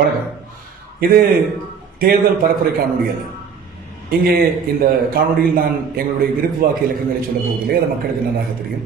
வணக்கம். இது தேர்தல் பரப்புரை காணொலி அல்ல இங்கே இந்த காணொலியில் நான் எங்களுடைய விருப்பு வாக்கு இலக்கங்களை சொல்ல போவதில்லை அது மக்களுக்கு நன்றாக தெரியும்.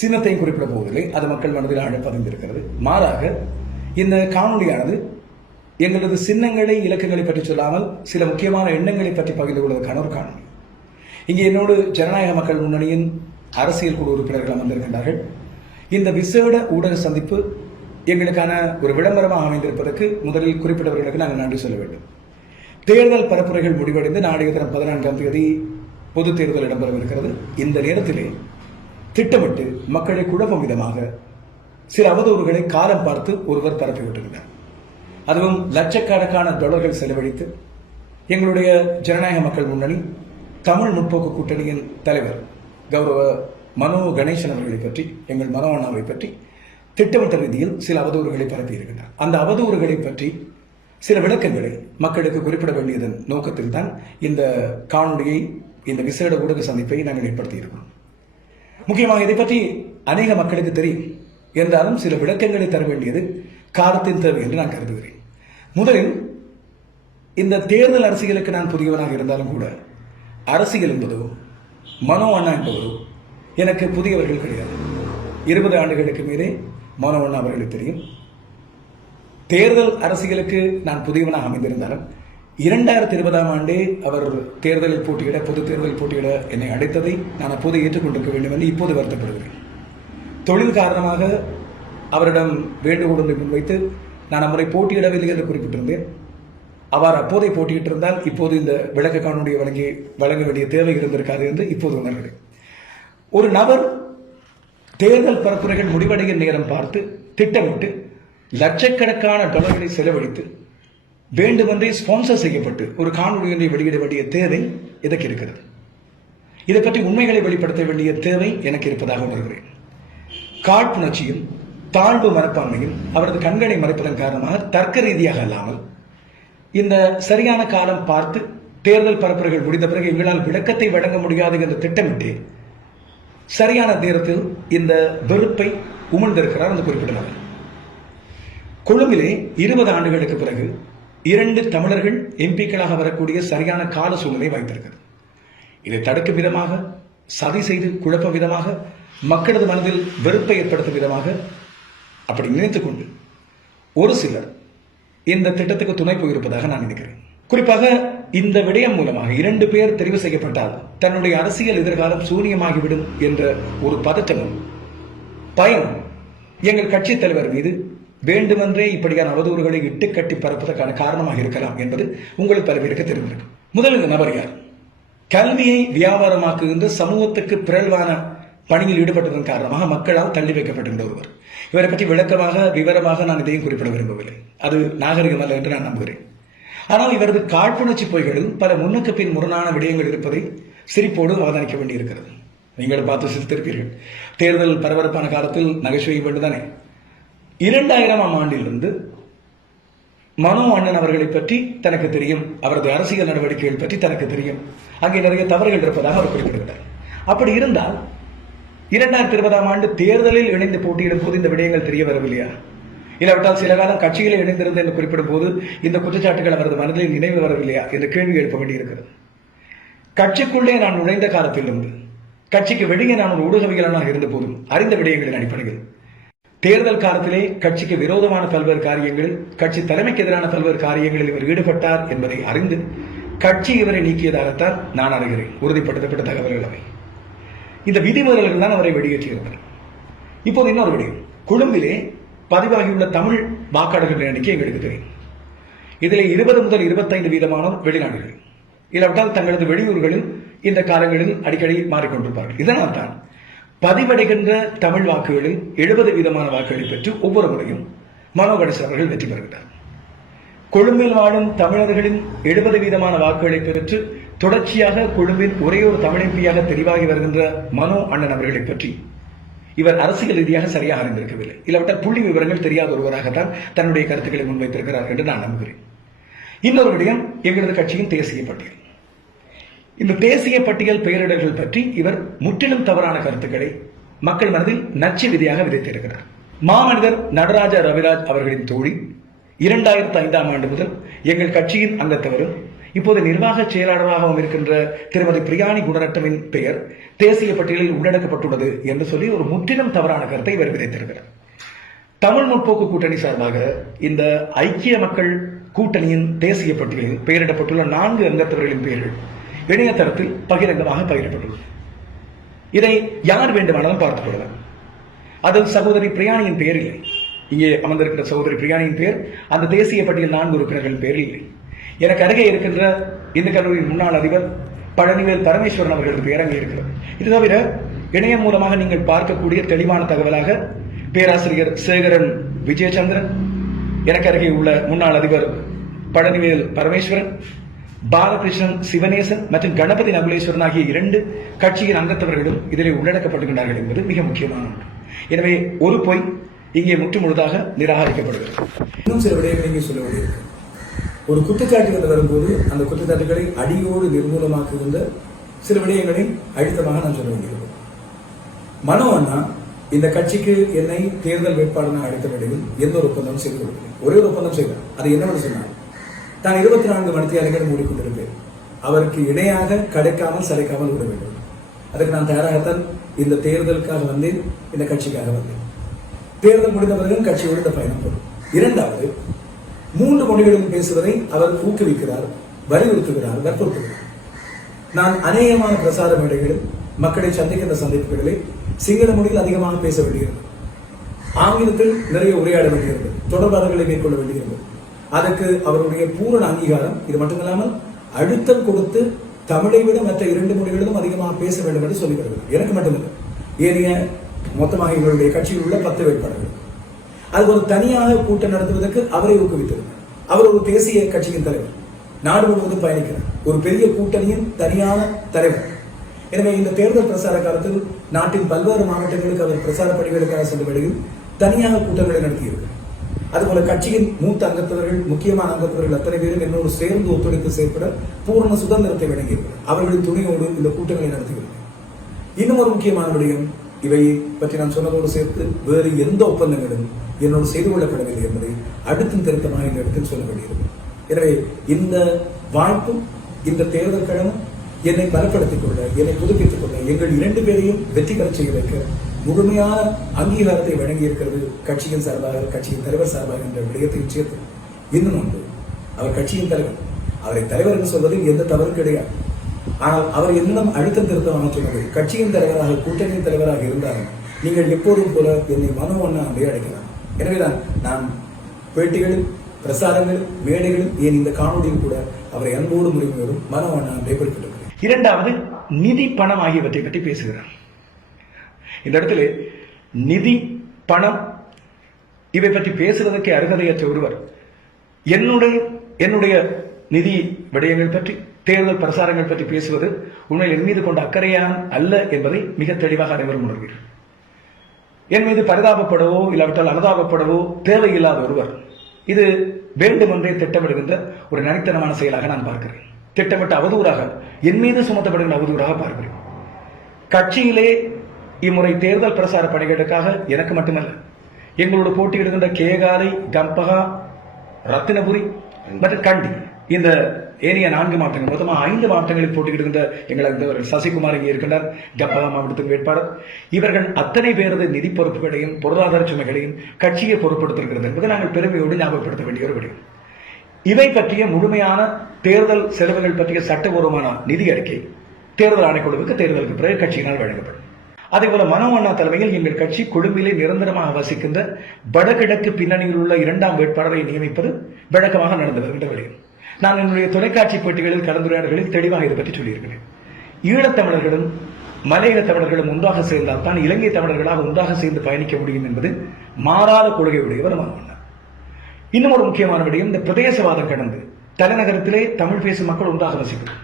சின்னத்தையும் குறிப்பிட போவதில்லை அது மக்கள் மனதில் ஆழ பதிந்திருக்கிறது. மாறாக இந்த காணொலியானது எங்களது சின்னங்களை இலக்கங்களை பற்றி சொல்லாமல் சில முக்கியமான எண்ணங்களை பற்றி பகிர்ந்து கொள்வதற்கான ஒரு காணொலி இங்கே என்னோடு ஜனநாயக மக்கள் முன்னணியின் அரசியல் குழு உறுப்பினர்கள் வந்திருக்கின்றார்கள் இந்த விசேட ஊடக சந்திப்பு எங்களுக்கான ஒரு விளம்பரமாக அமைந்திருப்பதற்கு முதலில் குறிப்பிட்டவர்களுக்கு நாங்கள் நன்றி சொல்ல வேண்டும். தேர்தல் பரப்புரைகள் முடிவடைந்து நாளைய தினம் பதினான்காம் தேதி பொது தேர்தல் இடம்பெறவிருக்கிறது. இந்த நேரத்திலே திட்டமிட்டு மக்களை குழப்பும் விதமாக சில அவதூறுகளை காலம் பார்த்து ஒருவர் பரப்பிவிட்டிருந்தார் அதுவும் லட்சக்கணக்கான டாலர்கள் செலவழித்து எங்களுடைய ஜனநாயக மக்கள் முன்னணி தமிழ் முற்போக்கு கூட்டணியின் தலைவர் கௌரவ மனோ கணேசன் அவர்களை பற்றி எங்கள் மனோ அண்ணாவை பற்றி திட்டமிட்ட ரீதியில் சில அவதூறுகளை பரப்பி இருக்கின்றார். அந்த அவதூறுகளை பற்றி சில விளக்கங்களை மக்களுக்கு குறிப்பிட வேண்டியதன் நோக்கத்தில் தான் இந்த காணொலியை இந்த விசேட ஊடக சந்திப்பை நாங்கள் ஏற்படுத்தியிருக்கிறோம் முக்கியமாக இதை பற்றி அநேக மக்களுக்கு தெரியும். என்றாலும் சில விளக்கங்களை தர வேண்டியது காலத்தின் தேவை என்று நான் கருதுகிறேன். முதலில் இந்த தேர்தல் அரசியலுக்கு நான் புதியவனாக இருந்தாலும் கூட அரசியல் என்பதோ மனோ அண்ணா என்பதோ எனக்கு புதியவர்கள் கிடையாது. இருபது ஆண்டுகளுக்கு மேலே மனோ அவர்களுக்கு தெரியும். தேர்தல் அரசியலுக்கு நான் புதியவனாக அமைந்திருந்தாலும் இரண்டாயிரத்தி இருபதாம் ஆண்டே அவர் தேர்தலில் போட்டியிட பொது தேர்தலில் போட்டியிட என்னை அடைத்ததை நான் அப்போது ஏற்றுக்கொண்டிருக்க வேண்டும் என்று இப்போது வருத்தப்படுகிறேன். தொழில் காரணமாக அவரிடம் வேண்டுகோள் ஒன்றை முன்வைத்து நான் அம்முறை போட்டியிடவில்லை என்று குறிப்பிட்டிருந்தேன். அவர் அப்போதை போட்டியிட்டிருந்தால் இப்போது இந்த விளக்க காணொலியை வழங்கி வழங்க வேண்டிய தேவை இருந்திருக்காது என்று இப்போது உணர்கிறேன். ஒரு நபர் தேர்தல் பரப்புரைகள் முடிவடையும் நேரம் பார்த்து திட்டமிட்டு லட்சக்கணக்கான டாலர்களை செலவழித்து வேண்டுமென்றே ஸ்பான்சர் செய்யப்பட்டு ஒரு காணொலி ஒன்றை வெளியிட வேண்டிய தேவை இதற்கு இருக்கிறது. இதை பற்றி உண்மைகளை வெளிப்படுத்த வேண்டிய தேவை எனக்கு இருப்பதாக உணர்கிறேன். காழ்ப்புணர்ச்சியும் தாழ்வு மனப்பான்மையும் அவரது கண்களை மறைப்பதன் காரணமாக தர்க்க ரீதியாக அல்லாமல் இந்த சரியான காலம் பார்த்து தேர்தல் பரப்புரைகள் முடிந்த பிறகு எங்களால் விளக்கத்தை வழங்க முடியாது என்று திட்டமிட்டு சரியான நேரத்தில் இந்த வெறுப்பை உமிழ்ந்திருக்கிறார் அந்த குறிப்பிட்ட நபர். கொழும்பிலே இருபது ஆண்டுகளுக்கு பிறகு இரண்டு தமிழர்கள் எம்பிக்களாக வரக்கூடிய சரியான கால சூழ்நிலை வாய்ந்திருக்கிறது இதை தடுக்கும் விதமாக சதி செய்து குழப்பும் விதமாக மக்களது மனதில் வெறுப்பை ஏற்படுத்தும் விதமாக அப்படி நினைத்துக்கொண்டு ஒரு சிலர் இந்த திட்டத்துக்கு துணை போயிருப்பதாக நான் நினைக்கிறேன். குறிப்பாக இந்த விடயம் மூலமாக இரண்டு பேர் தெரிவு செய்யப்பட்டால் தன்னுடைய அரசியல் எதிர்காலம் சூனியமாகிவிடும் என்ற ஒரு பதட்டமும் பயம் எங்கள் கட்சி தலைவர் மீது வேண்டுமென்றே இப்படியான அவதூறுகளை இட்டு கட்டி பரப்பதற்கான காரணமாக இருக்கலாம் என்பது உங்கள் பல பேருக்கு தெரிந்திருக்கும். முதல் இந்த நபர் யார்? கல்வியை வியாபாரமாக்குகின்ற சமூகத்துக்கு பிறழ்வான பணியில் ஈடுபட்டதன் காரணமாக மக்களால் தள்ளி வைக்கப்பட்டிருந்த ஒருவர். இவரை பற்றி விளக்கமாக விவரமாக நான் இதையும் குறிப்பிட விரும்பவில்லை. அது நாகரிகம் அல்ல என்று நான் நம்புகிறேன். ஆனால் இவரது காழ்ப்புணர்ச்சி பொய்களில் பல முன்னுக்கு பின் முரணான விடயங்கள் இருப்பதை சிரிப்போடு அவதானிக்க வேண்டியிருக்கிறது. நீங்கள் பார்த்து சிரித்திருப்பீர்கள். தேர்தல் பரபரப்பான காலத்தில் நகைச்சுவை வேண்டுதானே? இரண்டாயிரமாம் ஆண்டிலிருந்து மனோ அண்ணன் அவர்களை பற்றி தனக்கு தெரியும். அவரது அரசியல் நடவடிக்கைகள் பற்றி தனக்கு தெரியும். அங்கே நிறைய தவறுகள் இருப்பதாக அவர் குறிப்பிடுகிறார். அப்படி இருந்தால் இரண்டாயிரத்தி இருபதாம் ஆண்டு தேர்தலில் இணைந்து போட்டியிடும் போது இந்த விடயங்கள் தெரிய வரவில்லையா? இல்லாவிட்டால் சில காலம் கட்சிகளை இணைந்திருந்தது என்று குறிப்பிடும் போது இந்த குற்றச்சாட்டுகள் அவரது மனதில் நினைவு வரவில்லையா என்று கேள்வி எழுப்ப வேண்டியிருக்கிறது. கட்சிக்குள்ளே நான் நுழைந்த காலத்திலிருந்து கட்சிக்கு வெளியே நான் ஒரு ஊடகவியலாளனாக இருந்த போதும் அறிந்த விடயங்களின் அடிப்படையில் தேர்தல் காலத்திலே கட்சிக்கு விரோதமான பல்வேறு காரியங்களில் கட்சி தலைமைக்கு எதிரான பல்வேறு காரியங்களில் இவர் ஈடுபட்டார் என்பதை அறிந்து கட்சி இவரை நீக்கியதாகத்தான் நான் அறிகிறேன். உறுதிப்படுத்தப்பட்ட தகவல்கள் அவை. இந்த விதிமுறைகள் தான் அவரை வெளியேற்றியிருந்தார் இப்போது இன்னொரு விடயம். கொழும்பிலே பதிவாகியுள்ள தமிழ் வாக்காளர்களின் எண்ணிக்கை எங்களுக்கு தெரியும் இதில் இருபது முதல் இருபத்தைந்து வீதமானோர் வெளிநாடுகள். இல்லாவிட்டால் தங்களது வெளியூர்களில் இந்த காலங்களில் அடிக்கடி மாறிக்கொண்டிருப்பார்கள். இதனால் தான் பதிவடைகின்ற தமிழ் வாக்குகளில் எழுபது வீதமான வாக்குகளை பெற்று ஒவ்வொரு முறையும் மனோ கணேசன் அவர்கள் வெற்றி பெறுகிறார். கொழும்பில் வாழும் தமிழர்களின் எழுபது வீதமான வாக்குகளை பெற்று தொடர்ச்சியாக கொழும்பில் ஒரே ஒரு தமிழ் எம்பியாக தெரிவாகி வருகின்ற மனோ அண்ணன் அவர்களை பற்றி இவர் அரசியல் ரீதியாக சரியாக அறிந்திருக்கவில்லை. இல்லாவிட்டால் புள்ளி விவரங்கள் தெரியாத ஒருவராகத்தான் தன்னுடைய கருத்துக்களை முன்வைத்திருக்கிறார் என்று நான் நம்புகிறேன். இன்னொரு விடயம் எங்களது கட்சியின் தேசிய பட்டியல். இந்த தேசிய பட்டியல் பெயரிடல்கள் பற்றி இவர் முற்றிலும் தவறான கருத்துக்களை மக்கள் மனதில் நச்சு விதியாக விதைத்திருக்கிறார். மாமனிதர் நடராஜ ரவிராஜ் அவர்களின் தோழி இரண்டாயிரத்தி ஐந்தாம் ஆண்டு முதல் எங்கள் கட்சியின் அங்கத்தவரும் இப்போது நிர்வாக செயலாளராகவும் இருக்கின்ற திருமதி பிரியாணி குணரட்டமின் பெயர் தேசிய பட்டியலில் உள்ளடக்கப்பட்டுள்ளது என்று சொல்லி ஒரு முற்றிலும் தவறான கருத்தை இவர் விதைத்திருக்கிறார். தமிழ் முற்போக்கு கூட்டணி சார்பாக இந்த ஐக்கிய மக்கள் கூட்டணியின் தேசிய பட்டியலில் பெயரிடப்பட்டுள்ள நான்கு அங்கத்தவர்களின் பெயர்கள் இணையதளத்தில் பகிரங்கமாக பகிரப்பட்டுள்ளது. இதை யார் வேண்டுமானாலும் பார்த்துக் கொள்ளலாம். அதில் சகோதரி பிரியாணியின் பெயர் இல்லை. இங்கே அமர்ந்திருக்கிற சகோதரி பிரியாணியின் பெயர் அந்த தேசிய பட்டியல் நான்கு உறுப்பினர்களின் பெயர் இல்லை. எனக்கு அருகே இருக்கின்ற இந்து கல்லூரியின் முன்னாள் அதிபர் பழனிவேல் பரமேஸ்வரன் அவர்களது பெயர் இருக்கிறது இது தவிர இணையம் மூலமாக நீங்கள் பார்க்கக்கூடிய தெளிவான தகவலாக பேராசிரியர் சேகரன் விஜயச்சந்திரன் எனக்கு அருகே உள்ள முன்னாள் அதிபர் பழனிவேல் பரமேஸ்வரன் பாலகிருஷ்ணன் சிவனேசன் மற்றும் கணபதி நகுலேஸ்வரன் ஆகிய இரண்டு கட்சியின் அங்கத்தவர்களும் இதில் உள்ளடக்கப்படுகின்றார்கள் என்பது மிக முக்கியமான ஒன்று. எனவே ஒரு பொய் இங்கே முற்றுமுழுதாக நிராகரிக்கப்படுகிறது. இன்னும் சில விடயங்களை இங்கே சொல்ல வேண்டியிருக்கு ஒரு குற்றச்சாட்டு வரும்போது அந்த குற்றச்சாட்டுகளை அடியோடு நிர்மூலமாக்குகின்ற சில விடயங்களை அழுத்தமாக நான் சொல்ல வேண்டியிருக்கும் மனோ அண்ணா இந்த கட்சிக்கு என்னை தேர்தல் வேட்பாளராக அழைத்த நிலையில் எந்த ஒரு ஒப்பந்தம் செய்து கொடுக்கவில்லை. ஒரே ஒரு ஒப்பந்தம் செய்தார் அது என்னவென்று சொன்னார் தான் இருபத்தி நான்கு மணித்தியாளர்கள் மூடிக்கொண்டிருப்பேன் அவருக்கு இணையாக கிடைக்காமல் சளைக்காமல் விட வேண்டும். அதுக்கு நான் தயாராகத்தான் இந்த தேர்தலுக்காக வந்தேன் இந்த கட்சிக்காக வந்தேன். தேர்தல் முடிந்த பிறகு கட்சியோடு இந்த பயணம் போடும் இரண்டாவது மூன்று மொழிகளும் பேசுவதை அவர் ஊக்குவிக்கிறார் வலியுறுத்துகிறார் வற்புறுத்துகிறார். நான் அநேகமான பிரசார மேடைகளில் மக்களை சந்திக்கின்ற சந்திப்புகளில் சிங்கள மொழியில் அதிகமாக பேச வேண்டியிருந்தது. ஆங்கிலத்தில் நிறைய உரையாட வேண்டியிருந்தது தொடர்பாளர்களை மேற்கொள்ள வேண்டியிருந்தது. அதற்கு அவருடைய பூரண அங்கீகாரம் இது மட்டுமில்லாமல் அழுத்தம் கொடுத்து தமிழை விட மற்ற இரண்டு மொழிகளிலும் அதிகமாக பேச வேண்டும் என்று சொல்லி வருகிறது எனக்கு மட்டுமில்லை ஏனைய மொத்தமாக எங்களுடைய கட்சியில் உள்ள பத்து வேட்பாளர்கள். அதுக்கு ஒரு தனியாக கூட்டம் நடத்துவதற்கு அவரை ஊக்குவித்திருந்தார். அவர் ஒரு தேசிய கட்சியின் தலைவர். நாடு முழுவதும் பயணிக்கிறார். ஒரு பெரிய கூட்டணியின் தனியான தலைவர். எனவே இந்த தேர்தல் பிரசார காலத்தில் நாட்டின் பல்வேறு மாவட்டங்களுக்கு அவர் பிரசார பணிகளுக்காக சென்ற வேளையில் தனியாக கூட்டங்களை நடத்தியிருக்கிறார். அதுபோல கட்சியின் மூத்த அங்கத்தவர்கள் முக்கியமான அங்கத்தவர்கள் அத்தனை பேரும் என்னோடு சேர்ந்து ஒத்துழைத்து செயற்பட பூர்ண சுதந்திரத்தை வழங்கியிருக்கிறார். அவர்களின் துணையோடு இந்த கூட்டங்களை நடத்துகிறார் இன்னும் ஒரு முக்கியமான விடயம் இவை பற்றி நான் சொன்னதோடு சேர்த்து வேறு எந்த ஒப்பந்தங்களும் என்னோடு செய்து கொள்ளப்படவில்லை என்பதை அடுத்தும் திருத்தமாக இந்த இடத்தில் சொல்ல வேண்டியிருக்கும். எனவே இந்த வாய்ப்பும் இந்த தேர்தல் கிழமும் என்னை பலப்படுத்திக் கொள்ள என்னை புதுப்பித்துக் கொள்ள எங்கள் இரண்டு பேரையும் வெற்றி செய்ய வைக்க முழுமையான அங்கீகாரத்தை வழங்கியிருக்கிறது கட்சியின் சார்பாக கட்சியின் தலைவர் சார்பாக என்ற விடயத்தை சேர்த்து. இன்னும் ஒன்று அவர் கட்சியின் தலைவர். அவரை தலைவர் என்று சொல்வதில் எந்த தவறும் கிடையாது. ஆனால் அவர் என்னிடம் அழுத்தம் திருத்தமாக சொன்னது கட்சியின் தலைவராக கூட்டணியின் தலைவராக இருந்தாலும் நீங்கள் எப்போதும் போல என்னை மனோவண்ணா அப்படியே அழைக்கலாம் எனவேதான் நான் பேட்டிகளில் பிரசாரங்களில் மேடைகளில் ஏன் இந்த காணொலியில் கூட அவரை அன்போடு முறைமையோடும் மனோவண்ணா என்றே குறிப்பிட்டிருக்கிறேன். இரண்டாவது நிதி பணம் ஆகியவற்றை பற்றி பேசுகிறார். இந்த இடத்துல நிதி பணம் இவை பற்றி பேசுவதற்கு அருகதையற்ற ஒருவர் என்னுடைய என்னுடைய நிதி விடயங்கள் பற்றி தேர்தல் பிரசாரங்கள் பற்றி பேசுவது உண்மையில் என் மீது கொண்ட அக்கறையான் அல்ல என்பதை மிக தெளிவாக அனைவரும் உணர்வீர்கள். என் மீது பரிதாபப்படவோ இல்லாவிட்டால் அனுதாபப்படவோ தேவையில்லாத ஒருவர் இது வேண்டுமென்றே திட்டமிடுகின்ற ஒரு நனித்தனமான செயலாக நான் பார்க்கிறேன். திட்டமிட்ட அவதூறாக என் மீது சுமத்தப்படுகின்ற அவதூறாக பார்க்கிறேன். கட்சியிலே இம்முறை தேர்தல் பிரசார பணிகளுக்காக எனக்கு மட்டுமல்ல எங்களோடு போட்டியிடுகின்ற கேகாலை கம்பகா ரத்தினபுரி மற்றும் கண்டி இந்த ஏனைய நான்கு மாவட்டங்கள் மொத்தமாக ஐந்து மாவட்டங்களில் போட்டியிடுகின்ற எங்களது சசிகுமார் இங்கே இருக்கின்றார். கம்பகா மாவட்டத்தின் வேட்பாளர். இவர்கள் அத்தனை பேரது நிதி பொறுப்புகளையும் பொருளாதார சுமைகளையும் கட்சியை பொறுப்படுத்திருக்கிறது என்பதை நாங்கள் பெருமையோடு ஞாபகப்படுத்த வேண்டிய ஒரு விடயம். இவை பற்றிய முழுமையான தேர்தல் செலவுகள் பற்றிய சட்டபூர்வமான நிதி அறிக்கை தேர்தல் ஆணைக்குழுவுக்கு தேர்தலுக்கு பிறகு கட்சியினால் வழங்கப்படும். அதேபோல மனோவண்ணா தலைமையில் எங்கள் கட்சி கொழும்பிலே நிரந்தரமாக வசிக்கின்ற வடகிழக்கு பின்னணியில் உள்ள இரண்டாம் வேட்பாளரை நியமிப்பது வழக்கமாக நடந்து வருகின்ற விடயம். நான் என்னுடைய தொலைக்காட்சி போட்டிகளில் கலந்துரையாடல்களில் தெளிவாக இதை பற்றி சொல்லியிருக்கிறேன். ஈழத்தமிழர்களும் மலையக தமிழர்களும் ஒன்றாக சேர்ந்தால் தான் இலங்கை தமிழர்களாக ஒன்றாக சேர்ந்து பயணிக்க முடியும் என்பது மாறாத கொள்கை உடையவர் மனோவண்ணா இன்னும் ஒரு முக்கியமான விடயம் இந்த பிரதேசவாதம் கடந்து தலைநகரத்திலே தமிழ் பேசும் மக்கள் ஒன்றாக வசிக்கிறோம்.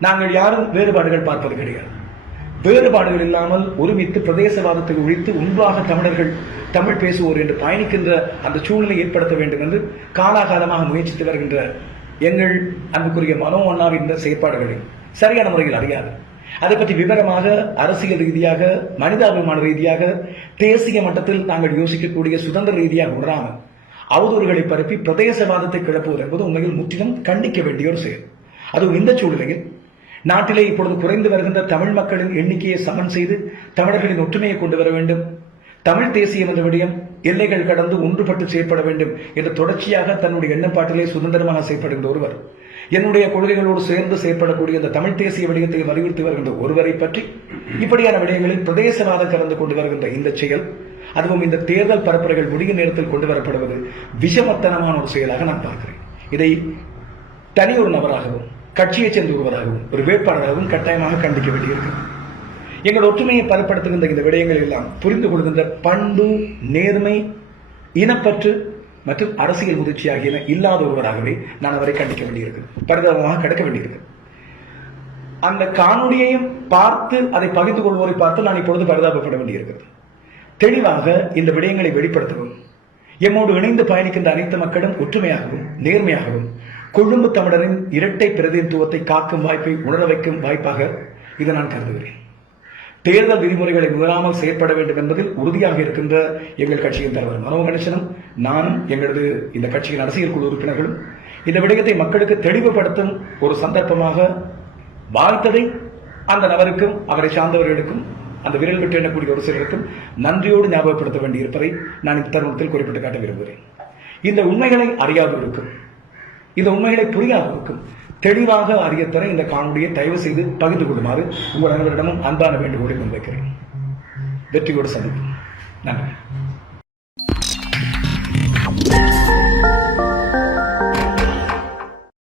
நாங்கள் யாரும் வேறுபாடுகள் பார்ப்பது கிடையாது. வேறுபாடுகள் இல்லாமல் ஒருமித்து பிரதேசவாதத்தை ஒழித்து ஒன்றாக தமிழர்கள் தமிழ் பேசுவோர் என்று பயணிக்கின்ற அந்த சூழ்நிலை ஏற்படுத்த வேண்டும் என்று காலாகாலமாக முயற்சித்து வருகின்ற எங்கள் அன்புக்குரிய மனோ அண்ணாவின் இந்த செயற்பாடுகளை சரியான முறையில் அறியாது. அதை பற்றி விவரமாக அரசியல் ரீதியாக மனிதாபிமான ரீதியாக தேசிய மட்டத்தில் நாங்கள் யோசிக்கக்கூடிய சுதந்திர ரீதியாக உணராமல் அவதூறுகளை பரப்பி பிரதேசவாதத்தை கிளப்புவது என்பது உண்மையில் முற்றிலும் கண்டிக்க வேண்டிய ஒரு செயல். அதுவும் இந்த சூழ்நிலையில் நாட்டிலே இப்பொழுது குறைந்து வருகின்ற தமிழ் மக்களின் எண்ணிக்கையை சமன் செய்து தமிழர்களின் ஒற்றுமையை கொண்டு வர வேண்டும். தமிழ் தேசியம் என்ற விடயம் எல்லைகள் கடந்து ஒன்றுபட்டு செயற்பட வேண்டும் என்று தொடர்ச்சியாக தன்னுடைய எண்ணப்பாட்டிலே சுதந்திரமாக செயற்படுகின்ற ஒருவர் என்னுடைய கொள்கைகளோடு சேர்ந்து செயற்படக்கூடிய இந்த தமிழ் தேசிய விடயத்தை வலியுறுத்தி வருகின்ற ஒருவரை பற்றி இப்படியான விடயங்களில் பிரதேசவாதம் கலந்து கொண்டு வருகின்ற இந்த செயல் அதுவும் இந்த தேர்தல் பரப்புரைகள் முடியும் நேரத்தில் கொண்டு வரப்படுவது விஷமத்தனமான ஒரு செயலாக நான் பார்க்கிறேன். இதை தனி ஒரு நபராகவும் கட்சியைச் சேர்ந்த ஒருவராகவும் ஒரு வேட்பாளராகவும் கட்டாயமாக கண்டிக்க வேண்டியிருக்கிறது. எங்கள் ஒற்றுமையை பலப்படுத்துகின்ற இந்த விடயங்கள் எல்லாம் புரிந்து கொள்கின்ற பண்பு நேர்மை இனப்பற்று மற்றும் அரசியல் முதிர்ச்சி ஆகியன இல்லாத ஒருவராகவே நான் அவரை கண்டிக்க வேண்டியிருக்கு. பரிதாபமாக கிடைக்க வேண்டியிருக்கு. அந்த காணொலியையும் பார்த்து அதை பகிர்ந்து கொள்வோரை பார்த்து நான் இப்பொழுது பரிதாபப்பட வேண்டியிருக்கிறது தெளிவாக இந்த விடயங்களை வெளிப்படுத்தவும் எம்மோடு இணைந்து பயணிக்கின்ற அனைத்து மக்களும் ஒற்றுமையாகவும் நேர்மையாகவும் கொழும்பு தமிழரின் இரட்டை பிரதிநிதித்துவத்தை காக்கும் வாய்ப்பை உணர வைக்கும் வாய்ப்பாக இதை நான் கருதுகிறேன். தேர்தல் விதிமுறைகளை மீறாமல் செயற்பட வேண்டும் என்பதில் உறுதியாக இருக்கின்ற எங்கள் கட்சியின் தலைவர் மனோ கணேசனும் நானும் எங்களது இந்த கட்சியின் அரசியல் குழு உறுப்பினர்களும் இந்த விடயத்தை மக்களுக்கு தெளிவுபடுத்தும் ஒரு சந்தர்ப்பமாக வாழ்த்ததை அந்த நபருக்கும் அவரை சார்ந்தவர்களுக்கும் அந்த விரல் விட்டு எண்ணக்கூடிய ஒரு சிலருக்கும் நன்றியோடு ஞாபகப்படுத்த வேண்டியிருப்பதை நான் இந்த தருணத்தில் குறிப்பிட்டு காட்ட விரும்புகிறேன். இந்த உண்மைகளை அறியாதவருக்கும் இந்த உண்மைகளை புரியாதவருக்கும் தெளிவாக அறியத்தர இந்த காணொலியை தயவு செய்து பகிர்ந்து கொள்ளுமாறு உங்கள் அனைவரிடமும் அன்பான வேண்டுகோளை முன்வைக்கிறேன். வெற்றியோடு சந்திப்போம். நன்றி.